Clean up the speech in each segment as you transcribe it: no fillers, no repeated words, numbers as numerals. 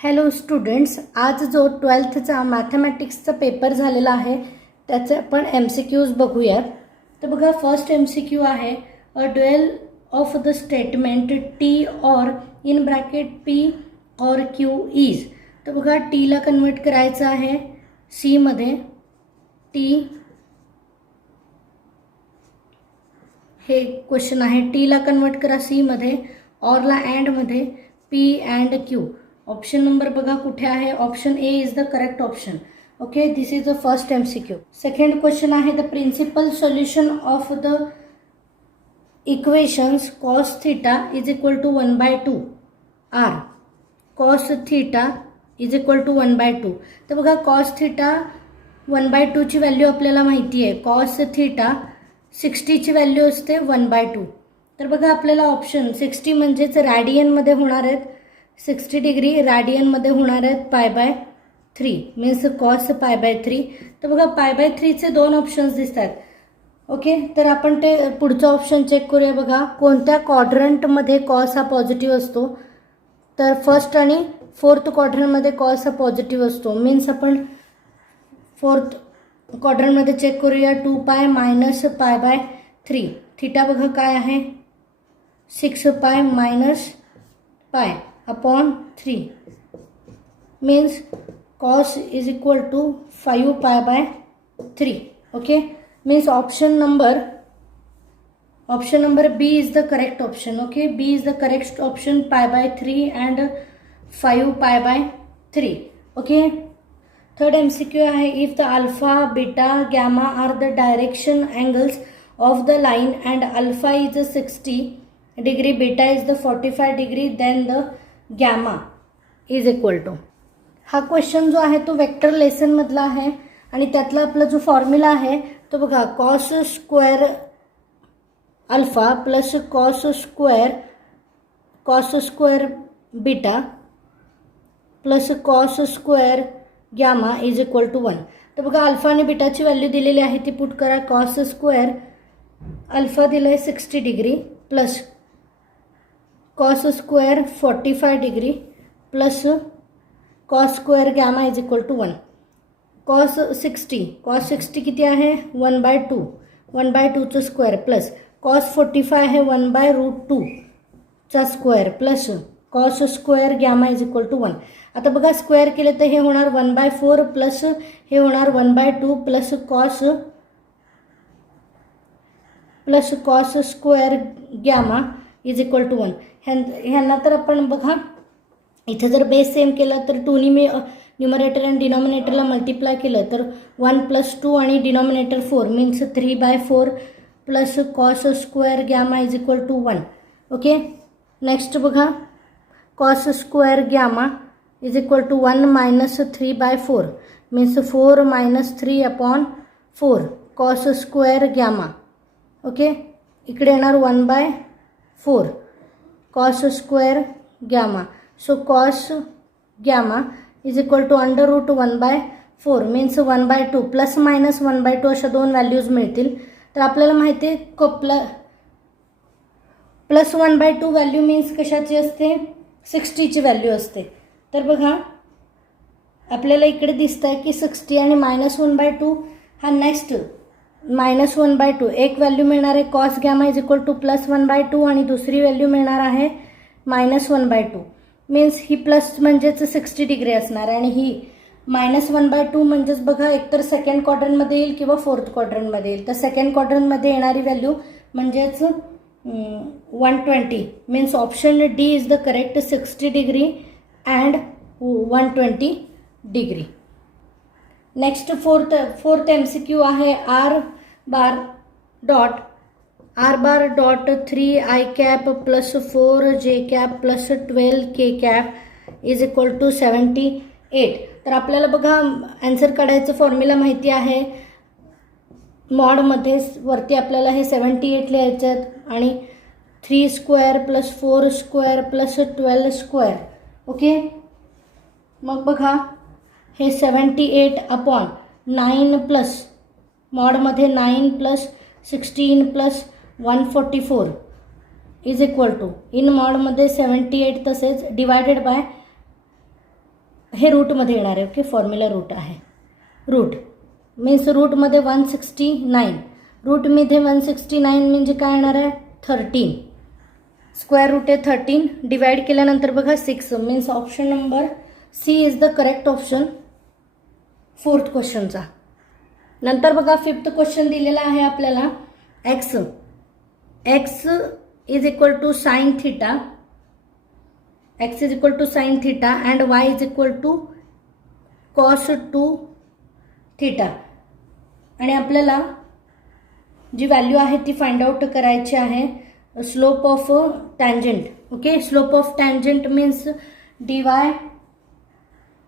Hello students, आज जो 12thचा मॅथमॅटिक्सचा paper झालेला आहे त्याचे आपण MCQs बघूयात. तर बघा, फर्स्ट MCQ आहे a dual of the statement T or in bracket P or Q is. तर बघा, टीला कन्वर्ट करायचं आहे सी मध्ये. टी हे क्वेश्चन आहे, टीला कन्वर्ट करा सी मध्ये, ऑरला अँड मध्ये, P and Q. Option number बघा कुठे आहे. Option A is the correct option. Okay, this is the first MCQ. Second question आहे the principal solution of the equations cos theta is equal to 1/2 R. Cos theta is equal to 1/2. तर बघा, cos theta 1/2 ची value आपल्याला माहिती आहे. Cos theta 60 ची value असते 1/2. तर बघा, आपल्याला ऑप्शन 60 म्हणजेच रॅडियनमध्ये होणार आहेत. 60 डिग्री रॅडियनमध्ये होणार आहेत π/3 मीन्स कॉस π/3. तर बघा, π/3चे दोन ऑप्शन्स दिसतात. ओके, तर आपण ते पुढचं ऑप्शन चेक करूया. बघा, कोणत्या क्वाड्रंटमध्ये कॉस हा पॉझिटिव्ह असतो. तर फर्स्ट आणि फोर्थ क्वाड्रंटमध्ये कॉस हा पॉझिटिव्ह असतो. मीन्स आपण फोर्थ क्वाड्रंटमध्ये चेक करूया. 2π मायनस π/3. थीटा बघा काय आहे, 6π minus π upon 3 means cos is equal to 5π/3. Okay, means option number B is the correct option. Okay, B is the correct option, π/3 and 5π/3. Okay, third MCQ आहे if the alpha beta gamma are the direction angles of the line and alpha is 60 degree, beta is the 45 degree, then the gamma is equal to. हा क्वेश्चन जो आहे तो vector lesson मधला आहे आणि त्यातला आपला जो फॉर्म्युला आहे तो बघा, cos square alpha plus cos square beta plus cos square gamma is equal to 1. तर बघा, अल्फा आणि बीटाची व्हॅल्यू दिलेली आहे ती पुट करा. कॉस स्क्वेअर अल्फा दिलं 60 degree plus cos square 45 degree plus cos square gamma is equal to 1. Cos 60 किती आहे 1/2, 1/2चं स्क्वेअर प्लस कॉस 45 आहे 1/√2 चा square plus cos square gamma is equal to 1. आता बघा, स्क्वेअर केले तर हे होणार 1/4 प्लस हे होणार 1/2 plus cos square gamma is equal to 1. ह्यांना तर आपण बघा, इथे जर बेस सेम केला तर 2नी मी न्यूमरेटर आणि डिनॉमिनेटरला मल्टिप्लाय केलं तर 1 + 2 आणि denominator 4 means 3/4 plus cos square gamma is equal to 1. Okay, next बघा, cos square gamma is equal to 1 minus 3/4 means 4 minus 3 upon 4 cos square gamma. Okay, इकडे येणार 1/4 cos square gamma. So cos gamma is equal to √1/4 means 1/2 plus minus 1/2 अशा दोन values मिळतील. तर आपल्याला माहिती आहे प्लस 1/2 व्हॅल्यू मीन्स कशाची असते, 60ची व्हॅल्यू असते. तर बघा, आपल्याला इकडे दिसत आहे की 60 आणि -1/2 हा नेक्स्ट -1/2 एक व्हॅल्यू मिळणार आहे cos gamma is equal to +1/2 आणि दुसरी व्हॅल्यू मिळणार आहे -1/2 मीन्स ही प्लस म्हणजेच 60 डिग्री असणार आणि ही -1/2 म्हणजेच बघा, एकतर सेकंड क्वाड्रंटमध्ये येईल किंवा फोर्थ क्वाड्रंटमध्ये येईल. तर सेकंड क्वाड्रंटमध्ये येणारी व्हॅल्यू म्हणजेच 120 means option D is the correct, 60 degree and 120 degree. Next fourth MCQ आहे R bar dot 3i cap plus 4j cap plus 12k cap is equal to 78. तर आपल्याला बघा, आन्सर काढायचं फॉर्म्युला माहिती आहे. मॉडमध्ये वरती आपल्याला हे 78 लिहायचं आणि 3 square plus 4 square plus 12 square. Okay, मग बघा, हे 78 अपॉन 9 प्लस मॉडमध्ये 9 plus 16 plus 144 is equal to in मॉडमध्ये 78 तसेच डिवायडेड बाय हे रूटमध्ये येणार आहे. ओके, फॉर्म्युला रूट आहे. रूट मीन्स रूटमध्ये 169, रूटमध्ये 169 म्हणजे काय येणार आहे 13. स्क्वेअर रूट आहे 13, डिवाइड केल्यानंतर बघा 6 means option number C is the correct option 4th क्वेश्चनचा. नंतर बघा 5th क्वेश्चन दिलेला आहे आपल्याला. X is equal to sine theta, x is equal to sine theta and y is equal to cos 2 theta. आणि आपल्याला जी व्हॅल्यू आहे ती फाइंड आउट करायची आहे. Slope of tangent. Okay, slope of tangent means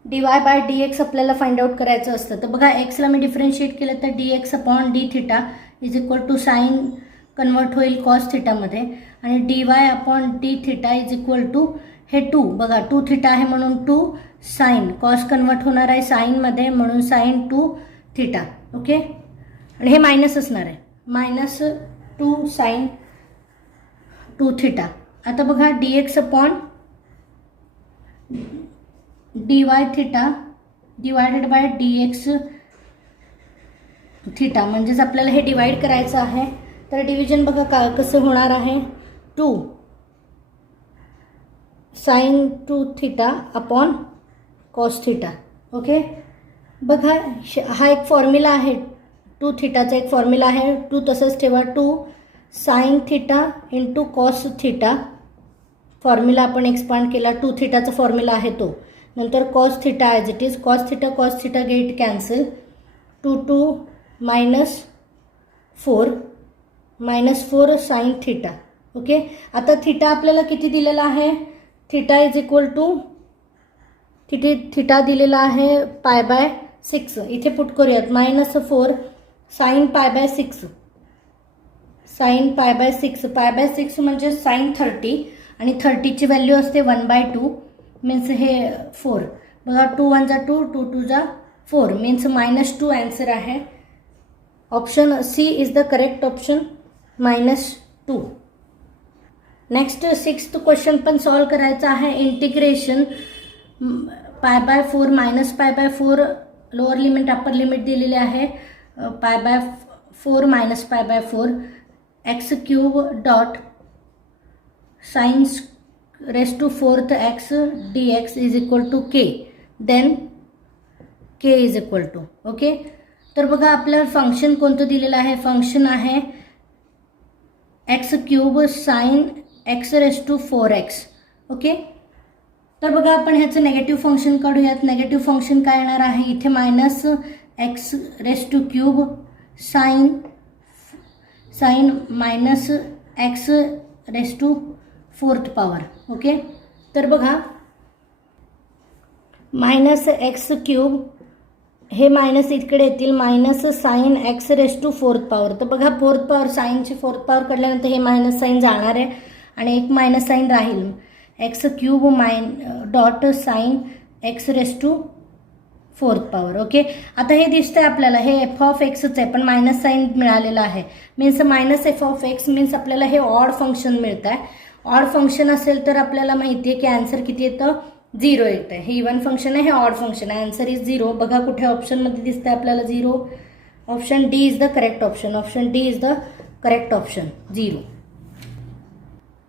dy by dx आपल्याला find out करायचं असतं. तर बघा एक्सला मी डिफरन्शिएट केलं तर dx upon d theta is equal to sine convert होईल कॉस थिटामध्ये, आणि dy upon d theta is equal to हे 2 बघा 2 थिटा आहे म्हणून 2 साइन, कॉस कन्वर्ट होणार आहे साइनमध्ये म्हणून साइन 2 थिटा. ओके, आणि हे मायनस असणार आहे, मायनस 2 साइन 2 थिटा. आता बघा dx upon dy theta divided by dx theta म्हणजेच आपल्याला हे डिवाइड करायचं आहे. तर डिव्हिजन बघा का कसं होणार आहे 2 sine 2 theta upon cos theta. Okay, बघा हा एक फॉर्म्युला आहे 2 थिटाचा एक फॉर्म्युला आहे. 2 तसंच ठेवा, 2 sine theta into cos theta. Formula आपण एक्सपांड केला, 2 थिटाचा फॉर्म्युला आहे तो. नंतर cos theta as it is, cos theta get cancel, 2 -4 sine theta. Okay, आता थिटा आपल्याला किती दिलेला आहे, theta is equal to theta दिलेला आहे π/6. इथे पुट करूयात -4 साइन π/6, साइन π/6, π/6 म्हणजे साइन 30 आणि 30ची व्हॅल्यू असते 1/2 मीन्स हे 4. बघा 2 1 जा 2, 2 2 जा 4 मीन्स -2 आन्सर आहे. Option C is the correct option, -2. Next 6th question पण सॉल्व करायचा आहे. Integration π/4 -π/4 lower limit upper limit दिलेली आहे. π/4 -π/4 x³ dot sine raise to 4th x dx is equal to k, then k is equal to. Okay, तर बघा आपल्याला function कोणतं दिलेलं आहे, फंक्शन आहे x³ sine x raise to 4x. Okay, तर बघा आपण ह्याचं नेगेटिव्ह फंक्शन काढूयात. नेगेटिव्ह फंक्शन काय येणार आहे इथे -x raise to cube sine -x raise to 4th power. Okay, तर बघा -x³ हे मायनस इकडे येतील, -sin x raise to 4th power. तर बघा 4th पॉवर साइनची 4th पॉवर काढल्यानंतर हे मायनस साइन जाणार आहे आणि एक मायनस साइन राहील. x³ dot sine x raise to 4th power. Okay, आता हे दिसतंय आपल्याला हे f(x)च आहे पण मायनस साइन मिळालेलं आहे मीन्स -f(x) मीन्स आपल्याला हे ऑड फंक्शन मिळत आहे. ऑड फंक्शन असेल तर आपल्याला माहिती आहे की आन्सर किती येतं 0 येतं. हे इवन फंक्शन आहे, हे ऑड फंक्शन आहे, आन्सर इज 0. बघा कुठे ऑप्शनमध्ये दिसतंय आपल्याला 0. Option D is the correct option, option D is the correct option 0.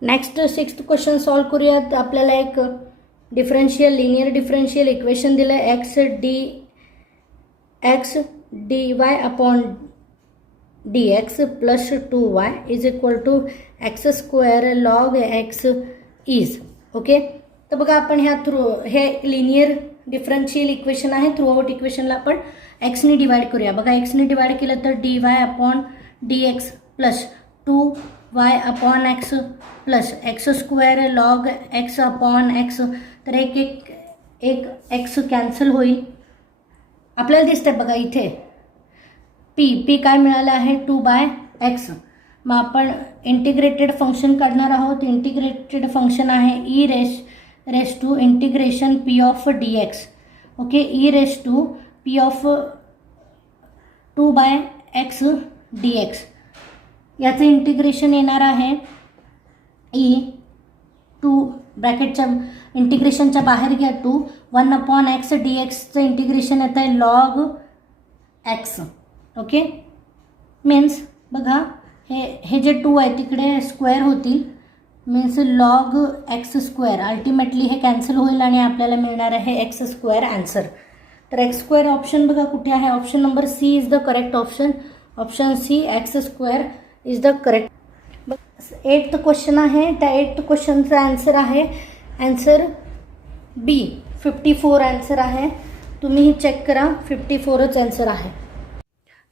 Next 6th question solve करूयात. आपल्याला एक लिनियर डिफरन्शियल इक्वेशन दिलं आहे. x dy upon dx plus 2y is equal to x² log x is. Okay, तर बघा आपण हे linear differential equation आहे. थ्रू आउट इक्वेशनला आपण एक्सने डिवाइड करूया. बघा एक्सने डिवाइड केलं तर dy upon dx plus 2y upon x plus x² log x upon x. तर एक x कॅन्सल होईल. आपल्याला दिसतंय बघा इथे p काय मिळालं आहे 2/x. मग आपण इंटिग्रेटेड फंक्शन काढणार आहोत. इंटिग्रेटेड फंक्शन आहे e raise to integration p of dx. Okay, e raise to p of 2/x dx. याचं इंटिग्रेशन येणार आहे e 2 ब्रॅकेटच्या इंटिग्रेशनच्या बाहेर घ्या 2 1/x dxचं इंटिग्रेशन येतं आहे लॉग एक्स. ओके, मीन्स बघा हे जे 2 आहे तिकडे स्क्वेअर होतील, means log x square. Ultimately हे कॅन्सल होईल आणि आपल्याला मिळणार आहे एक्स स्क्वेअर आन्सर. तर एक्स स्क्वेअर ऑप्शन बघा कुठे आहे, option number C is the correct option. Option C x square is the correct. 8th question आहे, त्या 8th क्वेश्चनचा आन्सर आहे आन्सर बी 54 आन्सर आहे. तुम्ही चेक करा, 54च आन्सर आहे.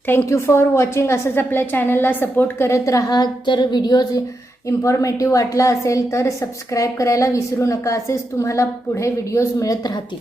Thank you for watching. असंच आपल्या चॅनलला सपोर्ट करत राहा. जर व्हिडिओज इन्फॉर्मेटिव्ह वाटला असेल तर सबस्क्राईब करायला विसरू नका. असेच तुम्हाला पुढे व्हिडिओज मिळत राहतील.